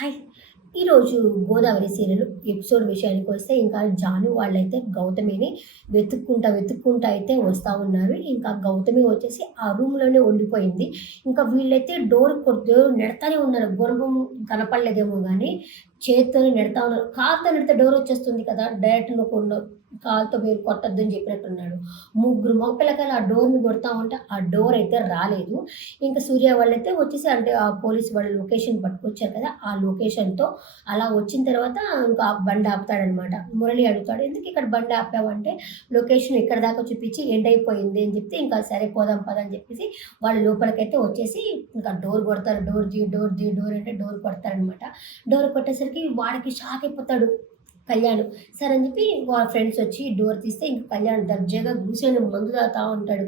Hi! ఈరోజు 'Godavari' serial episode విషయానికొస్తే ఇంకా జాను వాళ్ళైతే గౌతమిని వెతుక్కుంటా అయితే వస్తా ఉన్నారు. ఇంకా గౌతమి వచ్చేసి ఆ రూమ్‌లోనే ఉండిపోయింది. ఇంకా వీళ్ళైతే డోర్ నెడతానే ఉన్నారు. గుణపం కనపడలేదేమో గానీ చేత్తోనే నెడతా ఉన్నారు. కాలుతో నెడితే డోర్ వచ్చేస్తుంది కదా! డైరెక్ట్ కాలుతో మీరు కొట్టొద్దని చెప్పినట్టున్నాడు. ముగ్గురు మగ పిల్లకాయలు ఆ డోర్‌ని కొడతా ఉంటే ఆ డోర్ అయితే రాలేదు. ఇంకా సూర్య వాళ్ళైతే వచ్చేసి అంటే ఆ పోలీస్ వాళ్ళు లొకేషన్ పట్టుకొచ్చారు కదా! ఆ లొకేషన్‌తో అలా వచ్చిన తర్వాత ఇంకా బండి ఆపుతాడనమాట. మురళి అడుగుతాడు, "ఎందుకు ఇక్కడ బండి ఆపావంటే, లొకేషన్ ఇక్కడి దాకా చూపించి ఎండ్ అయిపోయింది" అని చెప్తే, ఇంకా సరే పోదాం పద అని చెప్పేసి వాళ్ళు లోపలికైతే వచ్చేసి ఇంకా డోర్ కొడతారు. డోర్ అంటే డోర్ కొడతారనమాట. డోర్ కొట్టేసరికి వాడికి షాక్ అయిపోతాడు కళ్యాణ్. సరే అని చెప్పి వాళ్ళ ఫ్రెండ్స్ వచ్చి డోర్ తీస్తే ఇంక కళ్యాణ్ దర్జాగా కూర్చొని మందు తాగుతా ఉంటాడు.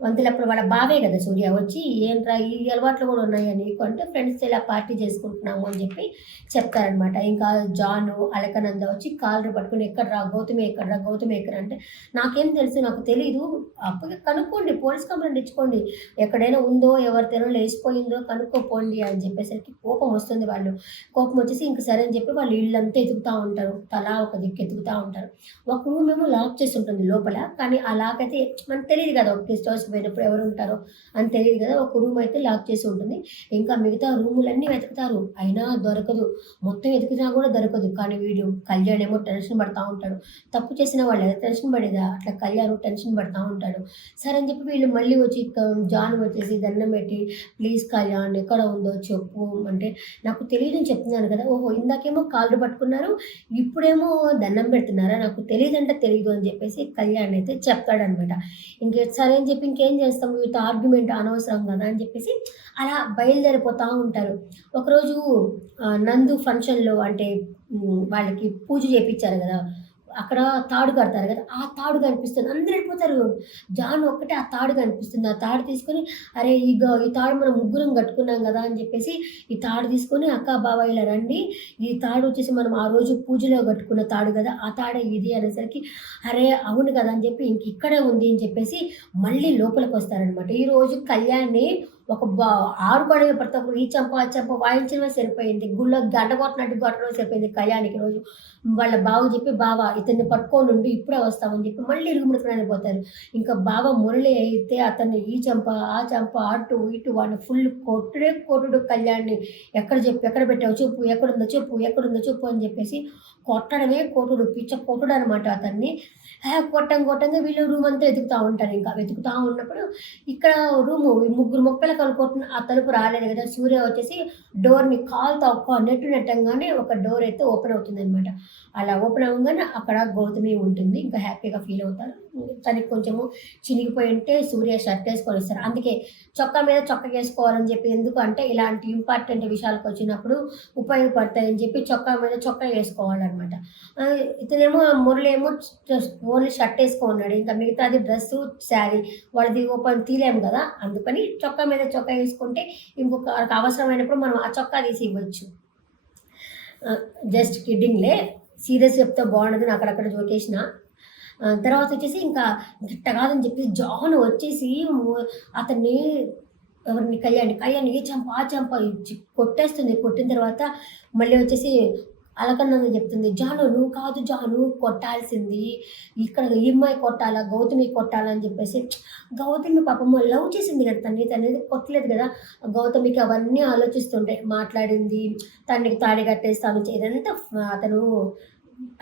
వంతులప్పుడు వాళ్ళ బావే కదా సూర్య వచ్చి, "ఏంట్రా ఈ అలవాట్లు కూడా ఉన్నాయా నీకు" అంటే, "ఫ్రెండ్స్‌తో ఇలా పార్టీ చేసుకుంటున్నాము" అని చెప్పి చెప్తారనమాట. ఇంకా జాను, అలకనంద వచ్చి కాలర్ పట్టుకొని, "ఎక్కడ్రా గౌతమి ఎక్కడ్రా? గౌతమి ఎక్కడ?" అంటే, "నాకేం తెలుసు, నాకు తెలీదు. అప్పటికి కనుక్కోండి, పోలీస్ కంప్లెయింట్ ఇచ్చుకోండి. ఎక్కడైనా ఉందో, ఎవరితోనో లేచిపోయిందో కనుక్కోపోండి" అని చెప్పేసరికి కోపం వస్తుంది వాళ్ళు. కోపం వచ్చేసి ఇంక సరే అని చెప్పి వాళ్ళు ఇల్లంతా ఎతుకుతా ఉంటారు. తలా ఒక దిక్కు ఎతుకుతా ఉంటారు. ఒక రూమ్ ఏమో లాక్ చేసి ఉంటుంది లోపల. కానీ ఆ లాక్ అయితే మనకు తెలీదు కదా! ఒక గెస్ట్ హౌస్‌కి పోయినప్పుడు ఎవరుంటారో అని తెలీదు కదా! ఒక రూమ్ అయితే లాక్ చేసి ఉంటుంది. ఇంకా మిగతా రూములన్నీ వెతుకుతారు. అయినా దొరకదు. మొత్తం వెతికినా కూడా దొరకదు. కానీ వీడు కళ్యాణ్ ఏమో టెన్షన్ పడతా ఉంటాడు. తప్పు చేసిన వాళ్ళు ఎలా టెన్షన్ పడేదా? అట్లా కళ్యాణ్ టెన్షన్ పడతా ఉంటాడు. సరే అని చెప్పి వీళ్ళు మళ్ళీ వచ్చి జాన్ వచ్చేసి దండం పెట్టి, "ప్లీజ్ కళ్యాణ్ ఎక్కడ ఉందో చెప్పు" అంటే, "నాకు తెలీదని చెప్తున్నాను కదా!" "ఓహో! ఇందాకేమో కాలర్ పట్టుకున్నారు. ఇప్పుడేమో దండం పెడుతున్నారా? నాకు తెలీదంటే తెలీదు" అని చెప్పేసి కళ్యాణ్ అయితే చెప్తాడనమాట. సరే అని చెప్పి ఇంకేం చేస్తాం, వీటితో ఆర్గ్యుమెంట్ అనవసరం కదా అని చెప్పేసి అలా బయలుదేరిపోతా ఉంటారు. ఒకరోజు నందు ఫంక్షన్‌లో అంటే వాళ్ళకి పూజ చేపిచ్చారు గదా! అక్కడ తాడు కడతారు గదా! ఆ తాడు కనిపిస్తుంది. అందరూ ఎళ్ళిపోతారు. జాన్ ఒక్కటే ఆ తాడు కనిపిస్తుంది. ఆ తాడు తీసుకొని, "అరే! ఈ తాడు మనం ముగ్గురం కట్టుకున్నాం గదా!" అని చెప్పేసి ఈ తాడు తీసుకొని, "అక్క, బావ ఇలా రండి. ఈ తాడు వచ్చేసి మనం ఆ రోజు పూజలో కట్టుకున్న తాడు గదా! ఆ తాడే ఇది" అనేసరికి, "అరే! అవును కదా!" అని చెప్పి ఇక్కడే ఉంది అని చెప్పేసి మళ్ళీ లోపలికొస్తారనమాట. ఈరోజు కళ్యాణ్‌ని ఒక ఆరుబడే ప్రతి ఒక్కరు ఈ చెంప, ఆ చెంప వాయించడమే సరిపోయింది. గుళ్ళో గంట కొట్టినట్టు కొట్టడమే సరిపోయింది కళ్యాణ్‌కి ఈరోజు. వాళ్ళ బావకి చెప్పి, "బావ ఇతన్ని పట్టుకోనుండు ఇప్పుడే వస్తామని" చెప్పి మళ్ళీ రూమ్‌లోకి పోతారు. ఇంకా బావ మురళి అయితే అతన్ని ఈ చెంప, ఆ చెంప, అటు ఇటు వాడిని ఫుల్ కొట్టుడే కొట్టుడు కళ్యాణ్‌ని. ఎక్కడ పెట్టావు చెప్పు, ఎక్కడుందో చెప్పు, ఎక్కడుందో చెప్పు అని చెప్పేసి కొట్టడమే కొట్టుడు. పిచ్చ కొట్టుడనమాట అతన్ని. కొట్టంగా వీళ్ళు రూమంతా వెతుకుతా ఉంటారింకా. వెతుకుతా ఉన్నప్పుడు ఇక్కడ ముగ్గురు మొక్కలకు అనుకుంటున్న ఆ తలుపు రాలేదు కదా! సూర్య వచ్చేసి డోర్‌ని కాలుతో నెట్టంగానే ఒక డోర్ అయితే ఓపెన్ అవుతుందనమాట. అలా ఓపెన్ అవ్వంగానే అక్కడ గౌతమి ఉంటుంది. ఇంకా హ్యాపీగా ఫీల్ అవుతారు. తనకి కొంచెము చినిగిపోయి ఉంటే సూర్య షర్ట్ ఏసుకొనిస్తారు. అందుకే చొక్కా మీద చొక్కా ఏసుకోవాలని చెప్పి, ఎందుకంటే ఇలాంటి ఇంపార్టెంట్ విషయాలకొచ్చినప్పుడు ఉపయోగపడతాయని చెప్పి చొక్కా మీద చొక్కా ఏసుకోవాలనమాట. ఇతనేమో మురళి ఏమో ఓన్లీ షర్ట్ ఏసుకొనున్నాడు. ఇంకా మిగతాది డ్రెస్సు, శారీ వాళ్ళది ఓపెన్ తీయలేము గదా! అందుకని చొక్కా మీద చొక్కా ఏసుకుంటే ఇంకొకరికి అవసరమైనప్పుడు మనం ఆ చొక్కా తీసి ఇవ్వచ్చు. జస్ట్ కిడ్డింగ్‌లే. సీరియస్ చెప్తే బావుండదని అక్కడక్కడ జోకేసిన. తర్వాతొచ్చేసి ఇంకా గిట్ట కాదని చెప్పి జాన్ వచ్చేసి అతన్ని కళ్యాణ్‌ని ఏ చంప, ఆ చంప ఇచ్చి కొట్టేస్తుంది. కొట్టిన తర్వాత మళ్ళీ వచ్చేసి అలకనంద చెప్తుంది, "జాను నువ్వు కాదు జాను కొట్టాల్సింది. ఇక్కడ ఈ అమ్మాయి కొట్టాలా, గౌతమి కొట్టాలా" అని చెప్పేసి, గౌతమి పాపం లవ్ చేసింది కదా తన్ని. తనేది కొట్టలేదు కదా! గౌతమికి అవన్నీ ఆలోచిస్తుంటాయి. మాట్లాడింది, తనకి తాళి కట్టేస్తాను ఇదంతా అతను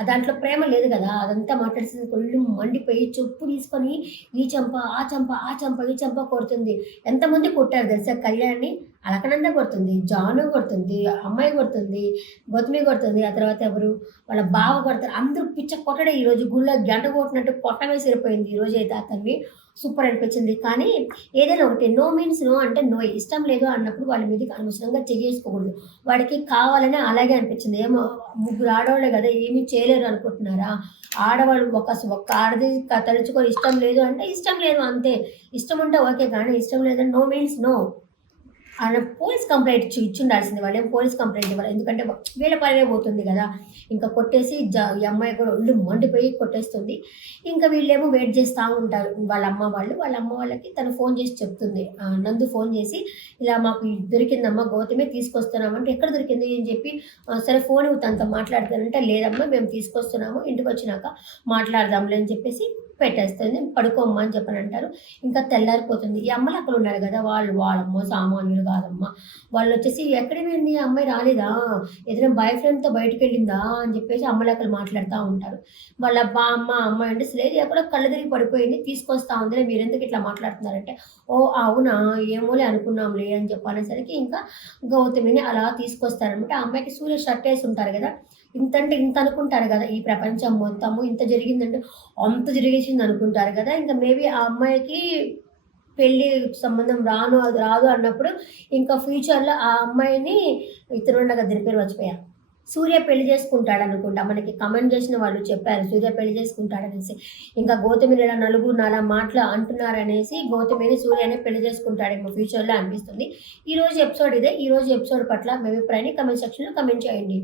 దాంట్లో ప్రేమ లేదు గదా! అదంతా మాట్లాడేసరికి ఒళ్ళు మండిపోయి చెప్పు తీసుకొని ఈ చెంప, ఆ చెంప, ఆ చెంప, ఈ చెంప కొడుతుంది. ఎంతమంది కొట్టారు తెలుసా కళ్యాణ్‌ని? అలకనంద కొడుతుంది, జాను కొడుతుంది, అమ్మాయి కొడుతుంది, గౌతమి కొడుతుంది. ఆ తర్వాత ఎవరు? వాళ్ళ బావ కొడతారు. అందరూ పిచ్చ కొట్టడే ఈరోజు గుళ్ళో గంట కొట్టినట్టు కొట్టమే సరిపోయింది ఈరోజైతే అతన్ని. సూపర్ అనిపించింది. కానీ ఏదైనా ఒకటి నో మీన్స్ నో అంటే నో. ఇష్టం లేదు అన్నప్పుడు వాళ్ళ మీదకి అనవసరంగా చెయ్యేసుకోకూడదు. వాడికి కావాలని అలాగే అనిపించింది. ఏమో ముగ్గురు ఆడోళ్ళే గదా! ఏమి చేయలేరు అనుకుంటున్నారా? ఆడవాళ్ళు ఒక్క ఆడది తలుచుకొని ఇష్టం లేదు అంటే ఇష్టం లేదు అంతే. ఇష్టం ఉంటే ఓకే. కానీ ఇష్టం లేదంటే నో మీన్స్ నో. ఆయన పోలీస్ కంప్లెయింట్ ఇచ్చుండాల్సింది. వాళ్ళేం పోలీస్ కంప్లెయింట్ ఇవ్వలే. ఎందుకంటే వీళ్ళ పరువే పోతుంది గదా! ఇంకా కొట్టేసి ఈ అమ్మాయి కూడా ఒళ్ళు మండిపోయి కొట్టేస్తుంది. ఇంకా వీళ్ళేమో వెయిట్ చేస్తా ఉంటారు. వాళ్ళ అమ్మ వాళ్ళు. వాళ్ళ అమ్మ వాళ్ళకి తను ఫోన్ చేసి చెప్తుంది. నందు ఫోన్ చేసి, "ఇలా మాకు దొరికిందమ్మా గౌతమి తీసుకొస్తున్నామంటే" "ఎక్కడ దొరికింది?" అని చెప్పి సరే ఫోన్ ఇవ్వు తనతో మాట్లాడతానంటే, "లేదమ్మా మేము తీసుకొస్తున్నాము. ఇంటికొచ్చినాక మాట్లాడదాంలే" అని చెప్పేసి పెట్టేస్తుంది. "పడుకోమ్మా" అని చెప్పనంటారు. ఇంకా తెల్లారిపోతుంది. ఈ అమ్మలు అక్కడ ఉన్నారు గదా! వాళ్ళమ్మో సామాన్యులు గాదమ్మా. వాళ్ళొచ్చేసి "ఎక్కడికి పోయింది? ఆ అమ్మాయి రాలేదా? ఏదైనా బాయ్ ఫ్రెండ్‌తో బయటికెళ్ళిందా?" అని చెప్పేసి అమ్మలక్కలు మాట్లాడుతా ఉంటారు. వాళ్ళ అమ్మాయి అంటే లేదు ఎక్కడో కళ్ళు తిరిగి పడిపోయింది. తీసుకొస్తా ఉందిలే మీరెందుకు ఇట్లా మాట్లాడుతున్నారంటే, "ఓహ్! అవునా? ఏమోలే అనుకున్నాంలే" అని చెప్పి అనేసరికి ఇంకా గౌతమిని అలా తీసుకొస్తారనమాట. ఆ అమ్మాయికి సూర్య షర్ట్ ఏసుంటారు గదా! ఇంతంటే ఇంత అనుకుంటారు గదా! ఈ ప్రపంచం మొత్తము ఇంత జరిగిందంటే అంత జరిగేసిందనుకుంటారు గదా! ఇంకా మేబీ ఆ అమ్మాయికి పెళ్లి సంబంధం అది రాదు అన్నప్పుడు ఇంకా ఫ్యూచర్‌లో ఆ అమ్మాయిని ఇతనుండగా దీని పేరు మర్చిపోయా. సూర్య పెళ్లి చేసుకుంటాడనుకుంటా. మనకి కామెంట్ చేసిన వాళ్ళు చెప్పారు. సూర్య పెళ్లి చేసుకుంటాడనేసి. ఇంకా గౌతమిని ఇలా నలుగురు నాలా మాటలు అంటున్నారనేసి గౌతమిని సూర్యనే పెళ్లి చేసుకుంటాడేమో ఫ్యూచర్‌లో అనిపిస్తుంది. ఈరోజు ఎపిసోడ్ ఇదే. ఈరోజు ఎపిసోడ్ పట్ల మీ అభిప్రాయాన్ని కామెంట్ సెక్షన్‌లో కామెంట్ చేయండి.